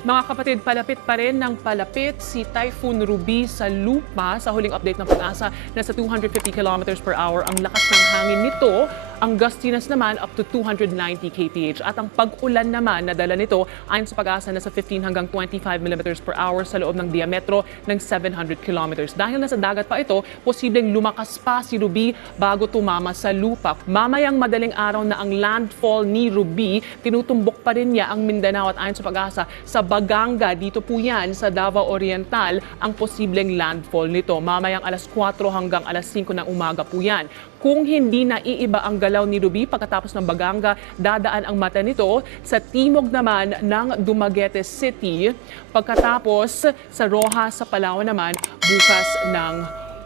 Mga kapatid, palapit pa rin ng palapit si Typhoon Ruby sa lupa. Sa huling update ng Pag-asa, nasa 250 kilometers per hour ang lakas ng hangin nito. Ang gustiness naman up to 290 kph. At ang pag-ulan naman na dala nito ayon sa Pag-asa nasa 15 hanggang 25 millimeters per hour sa loob ng diametro ng 700 kilometers. Dahil nasa dagat pa ito, posibleng lumakas pa si Ruby bago tumama sa lupa. Mamayang madaling araw na ang landfall ni Ruby, tinutumbok pa rin niya ang Mindanao at ayon sa Pag-asa sa Baganga, dito po yan sa Davao Oriental ang posibleng landfall nito. Mamayang alas 4 hanggang alas 5 ng umaga po yan. Kung hindi na iiba ang galaw ni Ruby pagkatapos ng Baganga, dadaan ang mata nito sa timog naman ng Dumaguete City. Pagkatapos sa Rojas sa Palawan naman bukas ng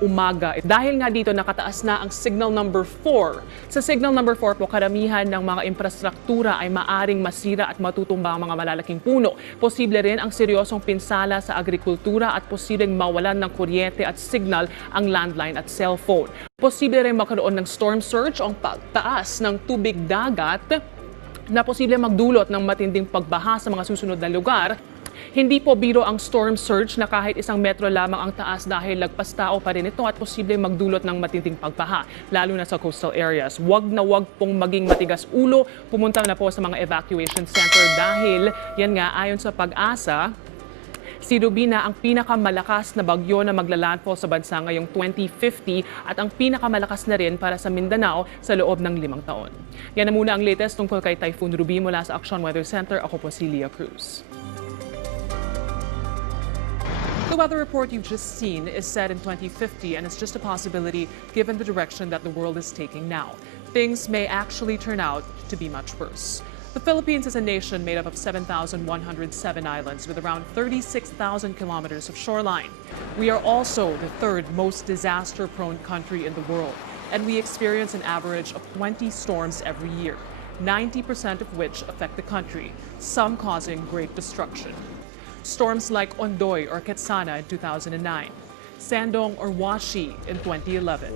umaga. Dahil nga dito nakataas na ang signal number 4. Sa signal number 4 po, karamihan ng mga infrastruktura ay maaring masira at matutumba ang mga malalaking puno. Posible rin ang seryosong pinsala sa agrikultura at posibleng mawalan ng kuryente at signal ang landline at cellphone. Posible rin magkaroon ng storm surge o pagtaas ng tubig dagat na posible magdulot ng matinding pagbaha sa mga susunod na lugar. Hindi po biro ang storm surge na kahit 1 metro lamang ang taas dahil lagpas tao pa rin ito at posibleng magdulot ng matinding pagbaha, lalo na sa coastal areas. Huwag na huwag pong maging matigas ulo, pumunta na po sa mga evacuation center dahil yan nga ayon sa Pag-asa, si Ruby na ang pinakamalakas na bagyo na maglalandfall sa bansa ngayong 2050 at ang pinakamalakas na rin para sa Mindanao sa loob ng 5 taon. Yan na muna ang latest tungkol kay Typhoon Ruby mula sa Action Weather Center. Ako po si Leah Cruz. The weather report you've just seen is set in 2050 and it's just a possibility given the direction that the world is taking now. Things may actually turn out to be much worse. The Philippines is a nation made up of 7,107 islands with around 36,000 kilometers of shoreline. We are also the third most disaster-prone country in the world, and we experience an average of 20 storms every year, 90% of which affect the country, some causing great destruction. Storms like Ondoy or Quetzana in 2009, Sandong or Washi in 2011,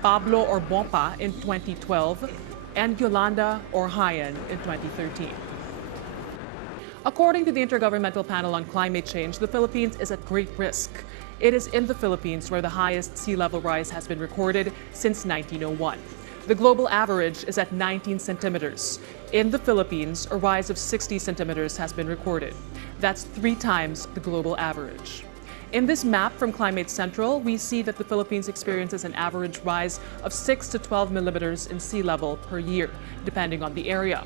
Pablo or Bompa in 2012, and Yolanda or Haiyan in 2013. According to the Intergovernmental Panel on Climate Change, the Philippines is at great risk. It is in the Philippines where the highest sea level rise has been recorded since 1901. The global average is at 19 centimeters. In the Philippines, a rise of 60 centimeters has been recorded. That's 3 times the global average. In this map from Climate Central, we see that the Philippines experiences an average rise of 6 to 12 millimeters in sea level per year, depending on the area.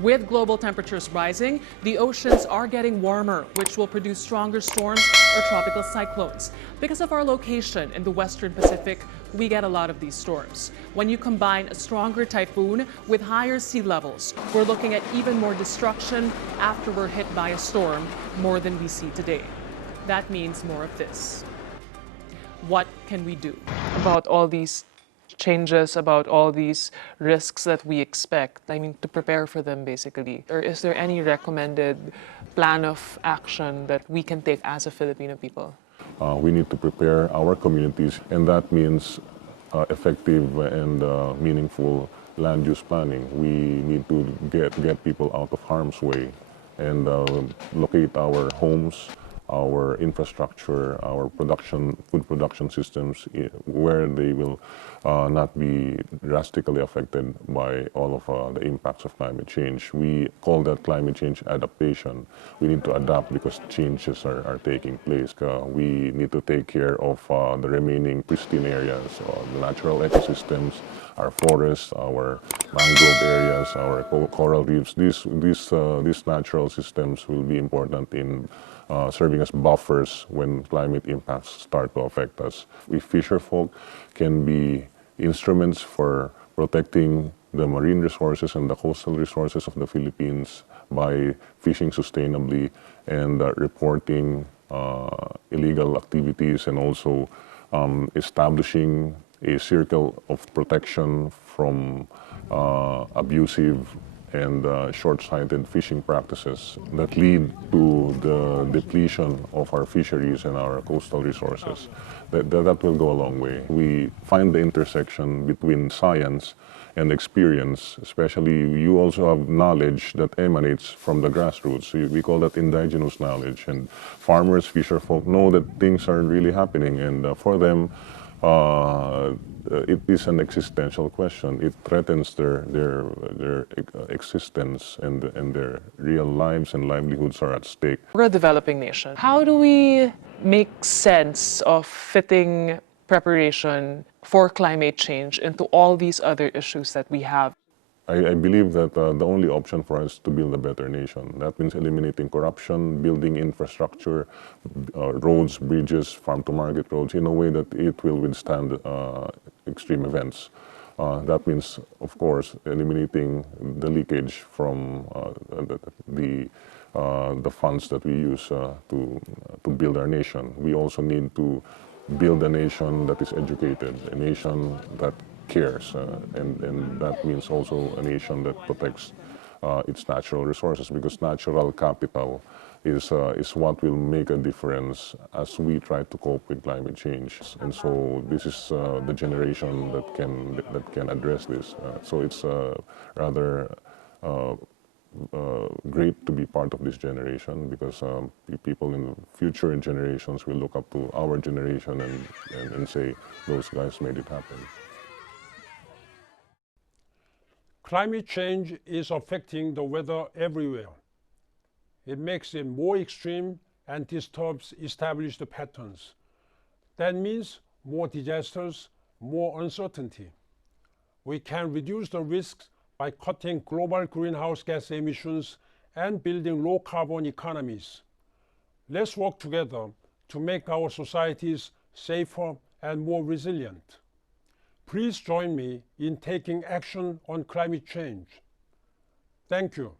With global temperatures rising, the oceans are getting warmer, which will produce stronger storms or tropical cyclones. Because of our location in the Western Pacific, we get a lot of these storms. When you combine a stronger typhoon with higher sea levels, we're looking at even more destruction after we're hit by a storm, more than we see today. That means more of this. What can we do about all these changes, about all these risks that we expect? I mean, to prepare for them, basically. Or is there any recommended plan of action that we can take as a Filipino people? We need to prepare our communities, and that means effective and meaningful land use planning. We need to get people out of harm's way and locate our homes, our infrastructure, our food production systems where they will not be drastically affected by all of the impacts of climate change. We call that climate change adaptation. We need to adapt because changes are taking place. We need to take care of the remaining pristine areas, the natural ecosystems, our forests, our mangrove areas, our coral reefs. These natural systems will be important in serving as buffers when climate impacts start to affect us. We fisherfolk can be instruments for protecting the marine resources and the coastal resources of the Philippines by fishing sustainably and reporting illegal activities, and also establishing a circle of protection from abusive and short-sighted fishing practices that lead to the depletion of our fisheries and our coastal resources. That will go a long way. We find the intersection between science and experience. Especially, you also have knowledge that emanates from the grassroots. So we call that indigenous knowledge. And farmers, fisherfolk know that things are really happening, and for them, it is an existential question. It threatens their existence, and their real lives and livelihoods are at stake. We're a developing nation. How do we make sense of fitting preparation for climate change into all these other issues that we have? I believe that the only option for us to build a better nation. That means eliminating corruption, building infrastructure, roads, bridges, farm-to-market roads in a way that it will withstand extreme events. That means, of course, eliminating the leakage from the funds that we use to build our nation. We also need to build a nation that is educated, a nation that cares, and that means also a nation that protects its natural resources, because natural capital is what will make a difference as we try to cope with climate change. And so this is the generation that can address this. So it's rather great to be part of this generation, because people in the future generations will look up to our generation and say, those guys made it happen. Climate change is affecting the weather everywhere. It makes it more extreme and disturbs established patterns. That means more disasters, more uncertainty. We can reduce the risks by cutting global greenhouse gas emissions and building low-carbon economies. Let's work together to make our societies safer and more resilient. Please join me in taking action on climate change. Thank you.